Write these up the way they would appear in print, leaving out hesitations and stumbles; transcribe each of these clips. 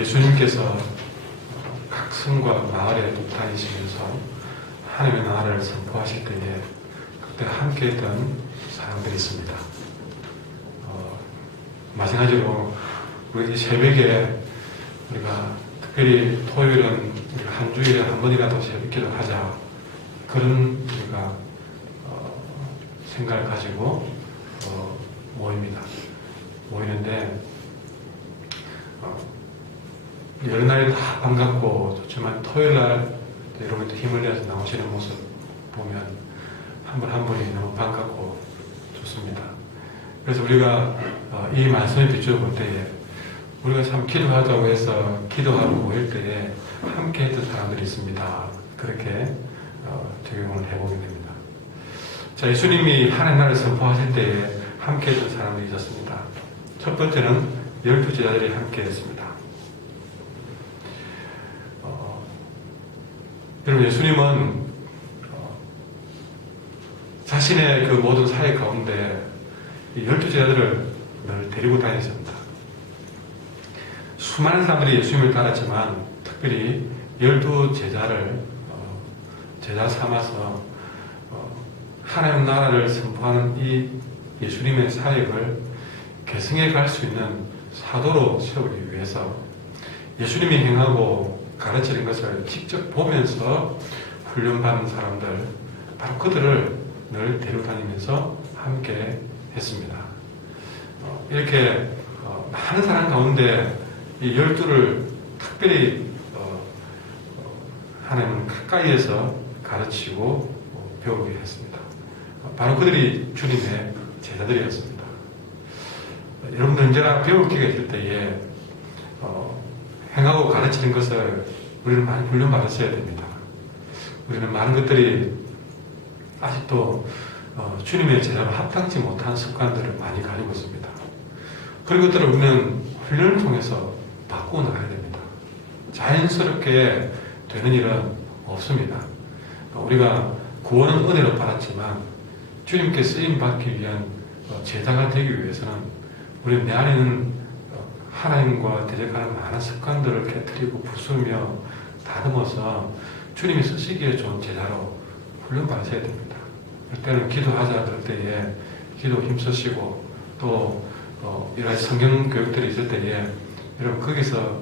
예수님께서 각 성과 마을에 다니시면서 하나님의 나라를 선포하실 때에 그때 함께했던 사람들이 있습니다. 마찬가지로 우리 새벽에 우리가 특별히 토요일은 우리가 한 주일에 한 번이라도 새벽기도 하자, 그런 우리가 생각을 가지고 모이는데 여러 날이 다 반갑고 좋지만 토요일날 여러분들 힘을 내서 나오시는 모습 보면 한 분 한 분이 너무 반갑고 좋습니다. 그래서 우리가 이 말씀에 비추어 볼 때에 우리가 참 기도하자고 해서 기도하러 모일 때에 함께 했던 사람들이 있습니다. 그렇게 적용을 해보게 됩니다. 자, 예수님이 하나님 나라를 선포하실 때에 함께 했던 사람들이 있었습니다. 첫 번째는 12제자들이 함께 했습니다. 여러분, 예수님은 자신의 그 모든 사회 가운데 12제자들을 늘 데리고 다녔습니다. 수많은 사람들이 예수님을 따랐지만 특별히 12제자를 제자 삼아서 하나님 나라를 선포하는 이 예수님의 사역을 계승해 갈 수 있는 사도로 세우기 위해서 예수님이 행하고 가르치는 것을 직접 보면서 훈련받은 사람들, 바로 그들을 늘 데려다니면서 함께 했습니다. 이렇게 많은 사람 가운데 이 12를 특별히 하나님은 가까이에서 가르치고 배우게 했습니다. 바로 그들이 주님의 제자들이었습니다. 여러분들 언제나 배울 기회가 있을 때에 행하고 가르치는 것을 우리는 많이 훈련받았어야 됩니다. 우리는 많은 것들이 아직도 주님의 제자와 합당치 못한 습관들을 많이 가지고 있습니다. 그런 것들을 우리는 훈련을 통해서 바꾸어 나가야 됩니다. 자연스럽게 되는 일은 없습니다. 우리가 구원은 은혜로 받았지만 주님께 쓰임받기 위한 제자가 되기 위해서는 우리 내 안에는 하나님과 대적하는 많은 습관들을 깨뜨리고 부수며 다듬어서 주님이 쓰시기에 좋은 제자로 훈련받으셔야 됩니다. 그럴 때는 기도하자 그럴 때에 기도 힘쓰시고 또 이런 성경 교육들이 있을 때에 여러분 거기서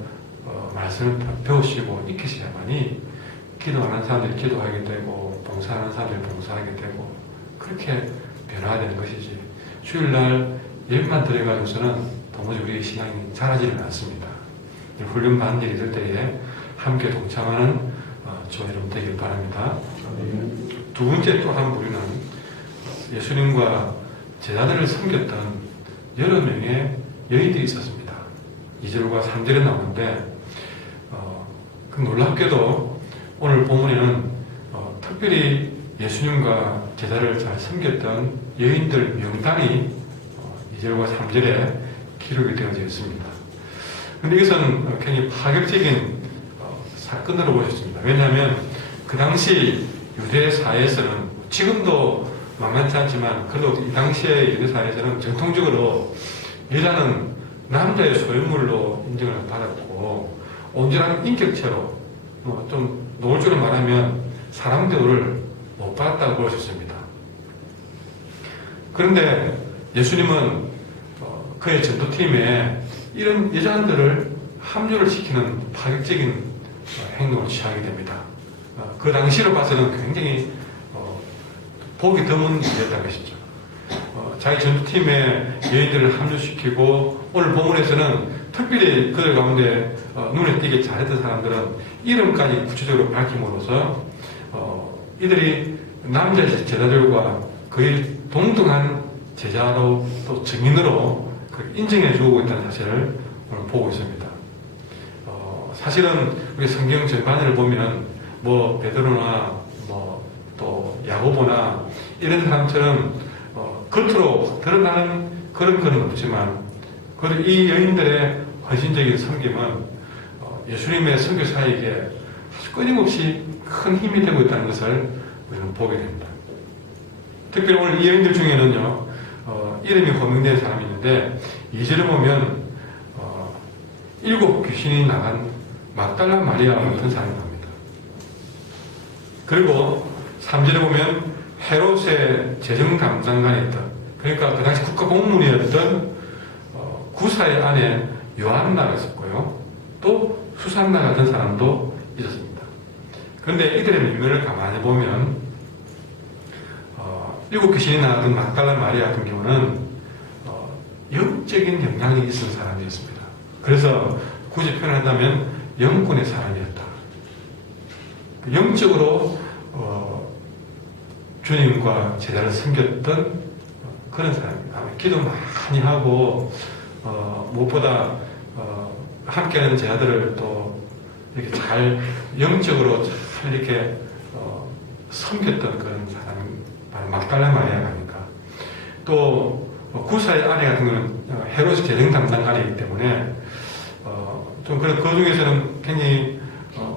말씀을 배우시고 익히셔야만이 기도하는 사람들이 기도하게 되고 봉사하는 사람들이 봉사하게 되고 그렇게 변화되는 것이지 주일날 예배만 들어가지고서는 도무지 우리의 신앙이 자라지는 않습니다. 훈련받는 일이 있을 때에 함께 동참하는 저와 여러분 되길 바랍니다. 두 번째 또 한 우리는 예수님과 제자들을 섬겼던 여러 명의 여인들이 있었습니다. 2절과 3절에 나오는데 그 놀랍게도 오늘 본문에는 특별히 예수님과 제자를 잘 섬겼던 여인들 명단이 2절과 3절에 기록이 되어져 있습니다. 그런데 이것은 굉장히 파격적인 사건으로 보셨습니다. 왜냐하면 그 당시 유대 사회에서는 지금도 만만치 않지만 그래도 이 당시의 유대 사회에서는 전통적으로 여자는 남자의 소유물로 인정을 받았고 온전한 인격체로 좀 노골적으로 말하면 사람 대우를 못 받았다고 볼 수 있습니다. 그런데 예수님은 그의 전도팀에 이런 여자들을 합류를 시키는 파격적인 행동을 취하게 됩니다. 그 당시로 봐서는 굉장히 보기 드문 일이었던 것이죠. 자기 전투팀에 여인들을 합류시키고 오늘 본문에서는 특별히 그들 가운데 눈에 띄게 잘했던 사람들은 이름까지 구체적으로 밝힘으로써 이들이 남자 제자들과 거의 동등한 제자로 또 증인으로 인정해 주고 있다는 사실을 오늘 보고 있습니다. 사실은 우리 성경 전반을 보면 뭐 베드로나 뭐 또 야고보나 이런 사람처럼 겉으로 드러나는 그런 건 없지만 이 여인들의 헌신적인 섬김은 예수님의 선교 사역에 아주 끊임없이 큰 힘이 되고 있다는 것을 우리는 보게 됩니다. 특별히 오늘 이 여인들 중에는요 이름이 호명된 사람이 있는데 2절에 보면 7 귀신이 나간 막달라 마리아와 같은 사람이 나옵니다. 그리고 3절에 보면 헤롯의 재정 담당관이었던, 그러니까 그 당시 국가공무원이었던 구사의 아내 요한나가 있었고요. 또 수산나 같은 사람도 있었습니다. 그런데 이들의 면면을 가만히 보면 7 귀신이 나왔던 막달라 마리아 같은 경우는 영적인 영향력이 있는 사람이었습니다. 그래서 굳이 표현한다면 영권의 사람이었다. 영적으로 주님과 제자를 섬겼던 그런 사람입니다. 기도 많이 하고 무엇보다 함께하는 제자들을 또 이렇게 잘 영적으로 잘 이렇게 섬겼던 그런 사람이 바로 막달라 마리아가 아닐까. 또 구사의 아내 같은 경우는 헤롯의 재정 담당관이기 때문에 좀 그 중에서는 굉장히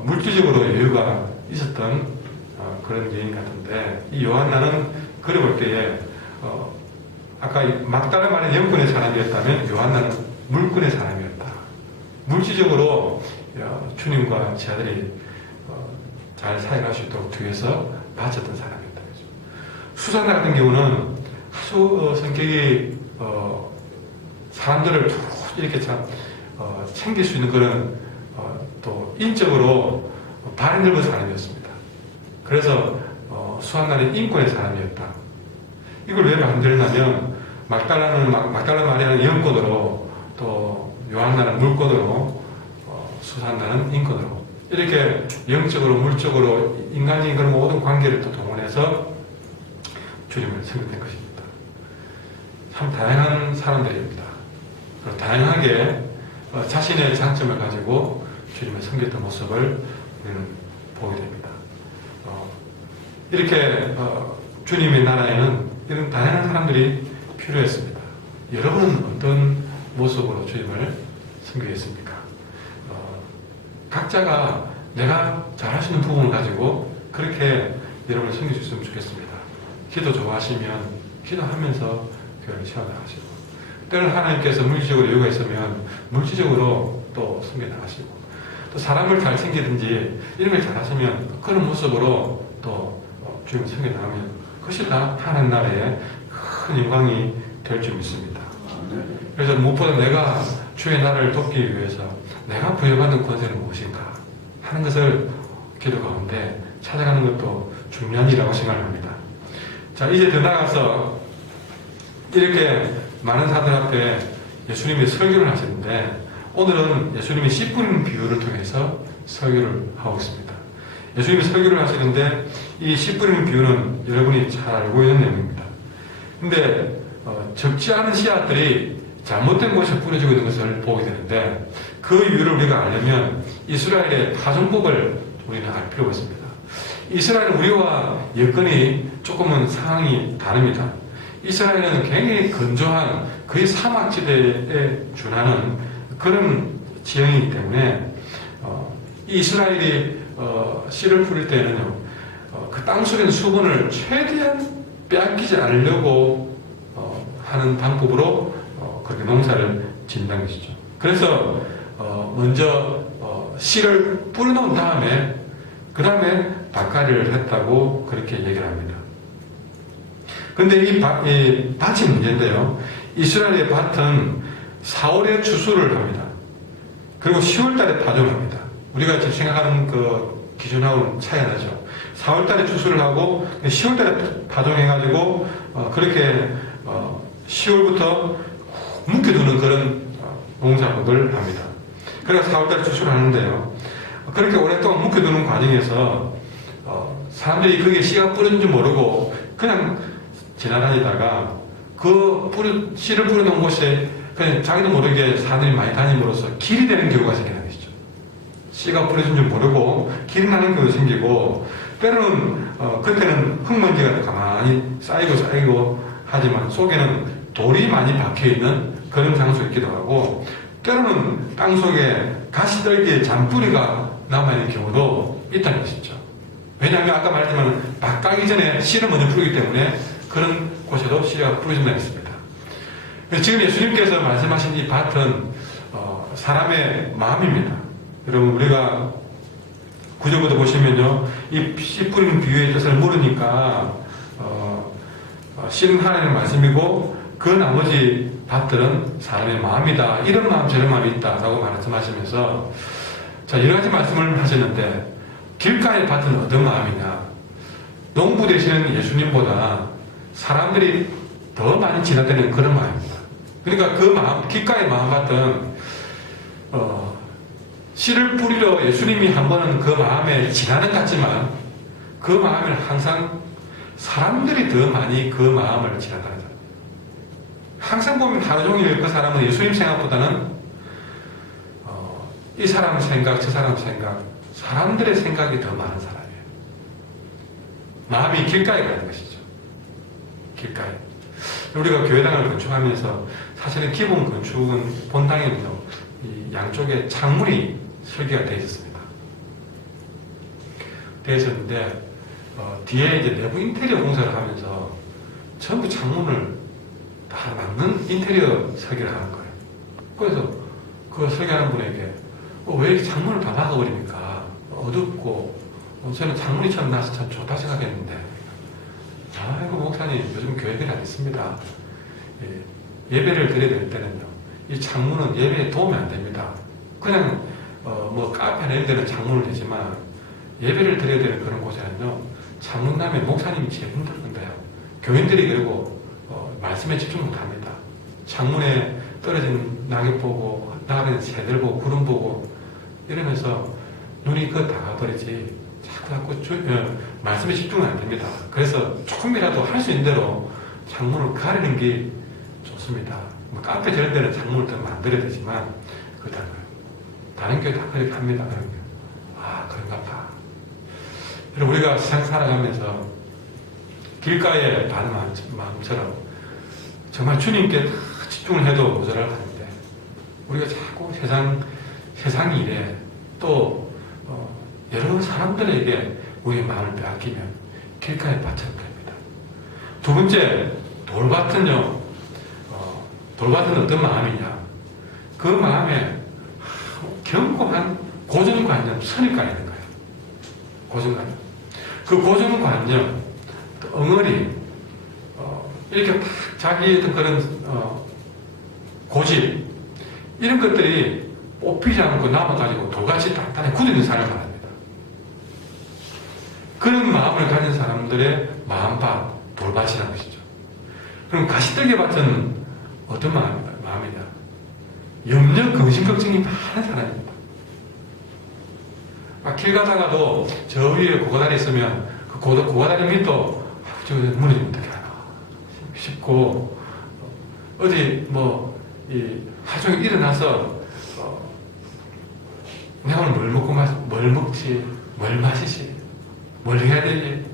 물질적으로 여유가 있었던 그런 여인 같은데, 이 요한나는 그려볼 때에 아까 막달라 마리아는 영권의 사람이었다면 요한나는 물권의 사람이었다. 물질적으로 주님과 제자들이 잘 사역할 수 있도록 뒤에서 바쳤던 사람이었다. 수산나 같은 경우는 아주 성격이 사람들을 이렇게 참 챙길 수 있는 그런 또 인적으로 발이 넓은 사람이었습니다. 그래서 수산나는 인권의 사람이었다. 이걸 왜 만들었냐면 막달라 마리아는 영권으로, 또 요한나는 물권으로, 수산나는 인권으로, 이렇게 영적으로 물적으로 인간적인 그런 모든 관계를 또 동원해서 주님을 섬겼던 것입니다. 참 다양한 사람들입니다. 다양하게 자신의 장점을 가지고 주님을 섬겼던 모습을 우리는 보게 됩니다. 이렇게 주님의 나라에는 이런 다양한 사람들이 필요했습니다. 여러분은 어떤 모습으로 주님을 섬기겠습니까? 각자가 내가 잘할 수 있는 부분을 가지고 그렇게 여러분을 섬겨주셨으면 좋겠습니다. 기도 좋아하시면 기도하면서 교회를 채워나가시고, 때로는 하나님께서 물질적으로 여유가 있으면 물질적으로 또 섬겨나가시고, 또 사람을 잘 챙기든지 이런 걸 잘하시면 그런 모습으로 또 주님을 섬겨나가면 그것이 다 하나님 나라의 큰 영광이 될 줄 믿습니다. 그래서 무엇보다 내가 주의 나라를 돕기 위해서 내가 부여받는 권세는 무엇인가 하는 것을 기도 가운데 찾아가는 것도 중요한 일이라고 생각합니다. 자, 이제 더 나아가서 이렇게 많은 사람들 앞에 예수님이 설교를 하시는데, 오늘은 예수님이 씨 뿌리는 비유를 통해서 설교를 하고 있습니다. 예수님이 설교를 하시는데 이 씨 뿌리는 비유는 여러분이 잘 알고 있는 내용입니다. 근데 적지 않은 씨앗들이 잘못된 곳에 뿌려지고 있는 것을 보게 되는데, 그 이유를 우리가 알려면 이스라엘의 파종법을 우리는 알 필요가 있습니다. 이스라엘은 우리와 여건이 조금은 상황이 다릅니다. 이스라엘은 굉장히 건조한 거의 사막지대에 준하는 그런 지형이기 때문에 이스라엘이 씨를 뿌릴 때는요, 그 땅 속에 있는 수분을 최대한 빼앗기지 않으려고 하는 방법으로 그렇게 농사를 짓는다는 것이죠. 그래서 먼저 씨를 뿌려놓은 다음에 그 다음에 밭갈이를 했다고 그렇게 얘기를 합니다. 그런데 이 밭이 문제인데요, 이스라엘의 밭은 4월에 추수를 합니다. 그리고 10월 달에 파종합니다. 우리가 지금 생각하는 그 기준하고는 차이가 나죠. 4월 달에 추수를 하고 10월 달에 파종해가지고 그렇게 10월부터 묵혀두는 그런 농작업을 합니다. 그래서 4월 달에 추수를 하는데요, 그렇게 오랫동안 묵혀두는 과정에서 사람들이 거기에 씨가 뿌려진 줄 모르고 그냥 지나다니다가 그 씨를 뿌려놓은 곳에 그냥 자기도 모르게 사람들이 많이 다님으로써 길이 되는 경우가 생기는 것이죠. 씨가 뿌려진 줄 모르고 길이 나는 경우도 생기고, 때로는 그때는 흙먼지가 가만히 쌓이고 하지만 속에는 돌이 많이 박혀있는 그런 장소가 있기도 하고, 때로는 땅속에 가시떨기에 잔뿌리가 남아있는 경우도 있다는 것이죠. 왜냐하면 아까 말했지만 밭 까기 전에 씨를 먼저 뿌리기 때문에 그런 곳에도 씨가 뿌려진다는 것입니다. 지금 예수님께서 말씀하신 이 밭은 사람의 마음입니다. 여러분, 우리가 구절부터 보시면요, 이 씨 뿌리는 비유의 뜻을 모르니까 씨는 하나님의 말씀이고 그 나머지 밭들은 사람의 마음이다. 이런 마음 저런 마음이 있다라고 말씀하시면서 자, 여러 가지 말씀을 하셨는데 길가의 밭은 어떤 마음이냐? 농부 되시는 예수님보다 사람들이 더 많이 지나다니는 그런 마음입니다. 그러니까 그 마음, 길가의 마음밭은 씨를 뿌리러 예수님이 한 번은 그 마음에 지나는 것 같지만 그 마음을 항상 사람들이 더 많이 그 마음을 지나다니죠. 항상 보면 하루 종일 그 사람은 예수님 생각보다는 이 사람 생각, 저 사람 생각, 사람들의 생각이 더 많은 사람이에요. 마음이 길가에 가는 것이죠. 길가에. 우리가 교회당을 건축하면서 사실은 기본 건축은 본당에는요, 이 양쪽에 창문이 설계가 되어 있었습니다. 되어 있었는데 뒤에 이제 내부 인테리어 공사를 하면서 전부 창문을 다 막는 인테리어 설계를 하는 거예요. 그래서 그 설계하는 분에게 왜 이렇게 창문을 다 막아버립니까? 어둡고 저는 창문이 처음 나서 참 좋다 생각했는데 아이고 목사님 요즘 교회들이 안 있습니다. 예배를 드려야 될 때는요 이 창문은 예배에 도움이 안 됩니다. 그냥 뭐 카페 내는 데는 창문을 내지만 예배를 드려야 되는 그런 곳에는요 창문 나면 목사님이 제일 힘들건데요. 교인들이 그리고 말씀에 집중 못합니다. 창문에 떨어진 낙엽 보고 나가는 새들 보고 구름 보고 이러면서 눈이 그거 다 가버리지 자꾸 말씀에 집중은 안 됩니다. 그래서 조금이라도 할 수 있는 대로 창문을 가리는 게 좋습니다. 뭐 카페 저런 데는 창문을 더 만들어야 되지만 그거 다른 교회 다 그렇게 합니다. 그런 게. 아 그런가 봐. 우리가 세상 살아가면서 길가에 가는 마음처럼 정말 주님께 다 집중을 해도 모자랄 하는데 우리가 자꾸 세상 일에 또 여러 사람들에게 우리의 마음을 빼앗기면 길가에 밭처럼 됩니다. 두 번째, 돌밭은요, 돌밭은 어떤 마음이냐? 그 마음에 견고한 고정관념, 선입관이 있는 거예요. 고정관념. 그 고정관념, 엉어리, 이렇게 딱 자기의 어떤 그런, 고집, 이런 것들이 뽑히지 않고 남아가지고 돌같이 단단히 굳어있는 사람을 말합니다. 그런 마음을 가진 사람들의 마음밭, 돌밭이라는 것이죠. 그럼 가시떨기 밭은 어떤 마음이냐? 염려, 근심, 걱정이 많은 사람입니다. 길 가다가도 저 위에 고가다리 있으면 그 고가다리 밑도 저 무너지면 어떻게 하나 싶고 어디 하루 종일 일어나서 내가 오늘 뭘 먹지, 뭘 마시지, 뭘 해야 되지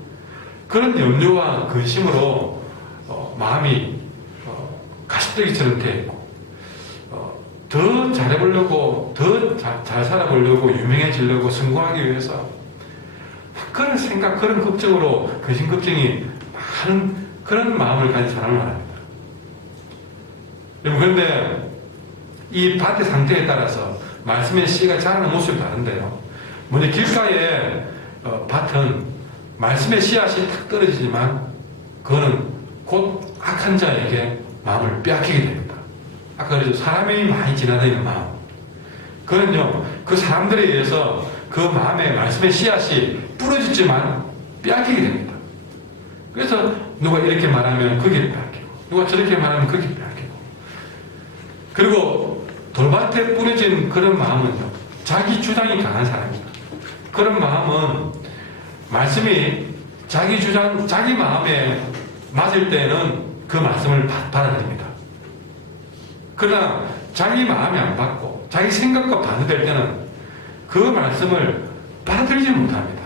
그런 염려와 근심으로 마음이 가시떨기처럼 되어 있고 더 잘해보려고 더 잘 살아보려고 유명해지려고 성공하기 위해서 그런 생각 그런 걱정으로 근심 걱정이 많은 그런 마음을 가진 사람을 말합니다. 그런데 이 밭의 상태에 따라서 말씀의 씨가 자라는 모습이 다른데요. 먼저 길가의 밭은 말씀의 씨앗이 탁 떨어지지만 그거는 곧 악한 자에게 마음을 빼앗기게 됩니다. 아까 그랬죠. 사람이 많이 지나다니는 마음. 그는요, 그 사람들에 의해서 그 마음에 말씀의 씨앗이 부러지지만 빼앗기게 됩니다. 그래서 누가 이렇게 말하면 거기를 빼앗기고, 누가 저렇게 말하면 거기를 빼앗기고. 그리고 돌밭에 뿌려진 그런 마음은요, 자기 주장이 강한 사람입니다. 그런 마음은 말씀이 자기 주장, 자기 마음에 맞을 때는 그 말씀을 받아들입니다. 그러나 자기 마음이 안 받고 자기 생각과 반대될 때는 그 말씀을 받아들이지 못합니다.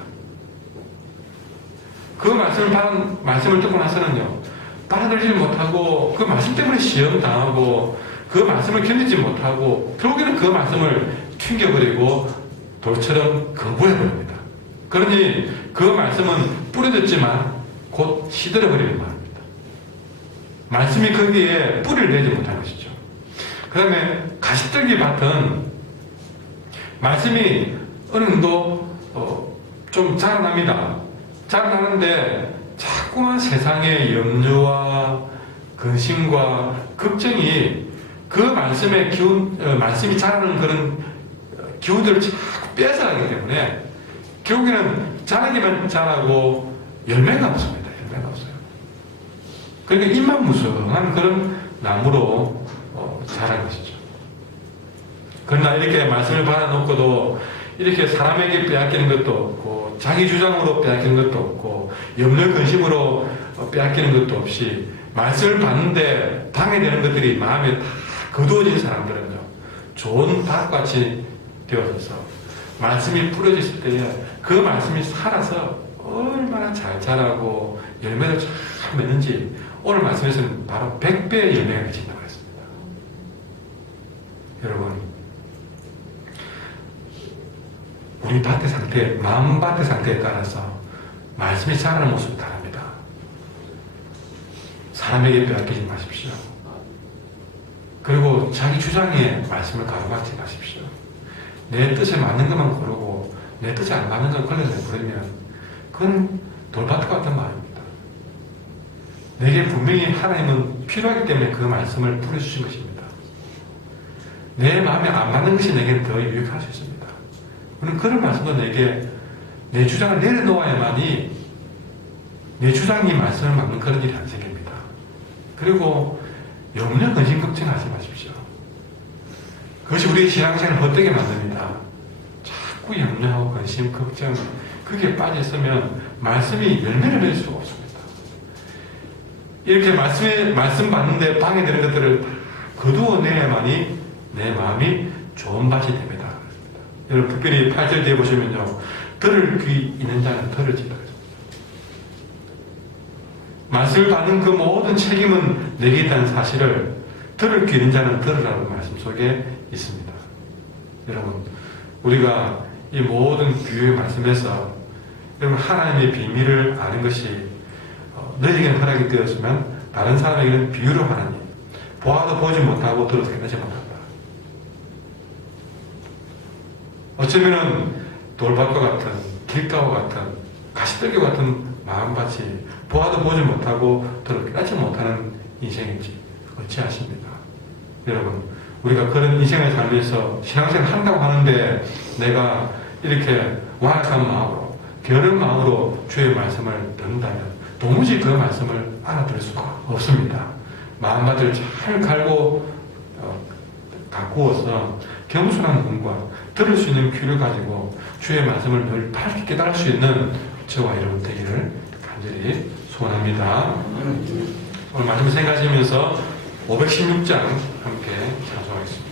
그 말씀을 듣고 나서는요, 받아들이지 못하고 그 말씀 때문에 시험당하고 그 말씀을 견디지 못하고 결국에는 그 말씀을 튕겨버리고 돌처럼 거부해버립니다. 그러니 그 말씀은 뿌려졌지만 곧 시들어버리는 말입니다. 말씀이 거기에 뿌리를 내지 못한 것이죠. 그 다음에 가시떨기 밭은 말씀이 어느 정도 좀 자라납니다. 자라나는데 자꾸만 세상의 염려와 근심과 걱정이 그 말씀의 기운, 말씀이 자라는 그런 기운들을 자꾸 뺏어가기 때문에 결국에는 자라기만 자라고 열매가 없습니다. 열매가 없어요. 그러니까 잎만 무성한 그런 나무로 자란 것이죠. 그러나 이렇게 말씀을 받아놓고도 이렇게 사람에게 빼앗기는 것도 없고 자기 주장으로 빼앗기는 것도 없고 염려 근심으로 빼앗기는 것도 없이 말씀을 받는데 방해되는 것들이 마음에 다 거두어진 사람들은요, 좋은 밭같이 되어져서 말씀이 뿌려졌을 때에 그 말씀이 살아서 얼마나 잘 자라고 열매를 잘 맺는지 오늘 말씀에서는 바로 100배의 열매가 맺힌다고 했습니다. 여러분, 우리 밭의 상태, 마음 밭의 상태에 따라서 말씀이 자라는 모습이 다릅니다. 사람에게 빼앗기지 마십시오. 그리고 자기 주장에 말씀을 가로막지 마십시오. 내 뜻에 맞는 것만 고르고 내 뜻에 안 맞는 걸 걸러내버리면 그건 돌밭 같은 마음입니다. 내게 분명히 하나님은 필요하기 때문에 그 말씀을 뿌려주신 것입니다. 내 마음에 안 맞는 것이 내게는 더 유익할 수 있습니다. 그런 말씀도 내게 내 주장을 내려놓아야만이 내 주장이 말씀을 막는 그런 일이 안 생깁니다. 그리고 염려, 근심, 걱정하지 마십시오. 그것이 우리의 신앙생활을 헛되게 만듭니다. 자꾸 염려하고 근심, 걱정, 그게 빠져있으면 말씀이 열매를 맺을 수가 없습니다. 이렇게 말씀 받는데 방해되는 것들을 거두어내야만이 내 마음이 좋은 밭이 됩니다. 여러분, 특별히 8절 뒤에 보시면요, 들을 귀 있는 자는 들을 지다. 말씀을 받는 그 모든 책임은 내게 있다는 사실을 들을 귀 있는 자는 들으라는 말씀 속에 있습니다. 여러분, 우리가 이 모든 교회의 말씀에서 여러분 하나님의 비밀을 아는 것이 너희에게는 허락이 되었으면 다른 사람에게는 비유로 하나니 보아도 보지 못하고 들어도 깨닫지 못한다. 어쩌면은 돌밭과 같은 길가와 같은 가시떨기 같은 마음밭이 보아도 보지 못하고 들어도 깨닫지 못하는 인생인지 어찌하십니까? 여러분, 우리가 그런 인생을 살기 위해서 신앙생활 한다고 하는데 내가 이렇게 완악한 마음으로 게으른 마음으로 주의 말씀을 듣는다면 도무지 그 말씀을 알아들을 수가 없습니다. 마음밭을 잘 갈고 가꾸어서 겸손한 눈과 들을 수 있는 귀를 가지고 주의 말씀을 늘 밝게 깨달을 수 있는 저와 여러분 되기를 간절히 소원합니다. 오늘 말씀을 생각하시면서 516장 함께 찬송하겠습니다.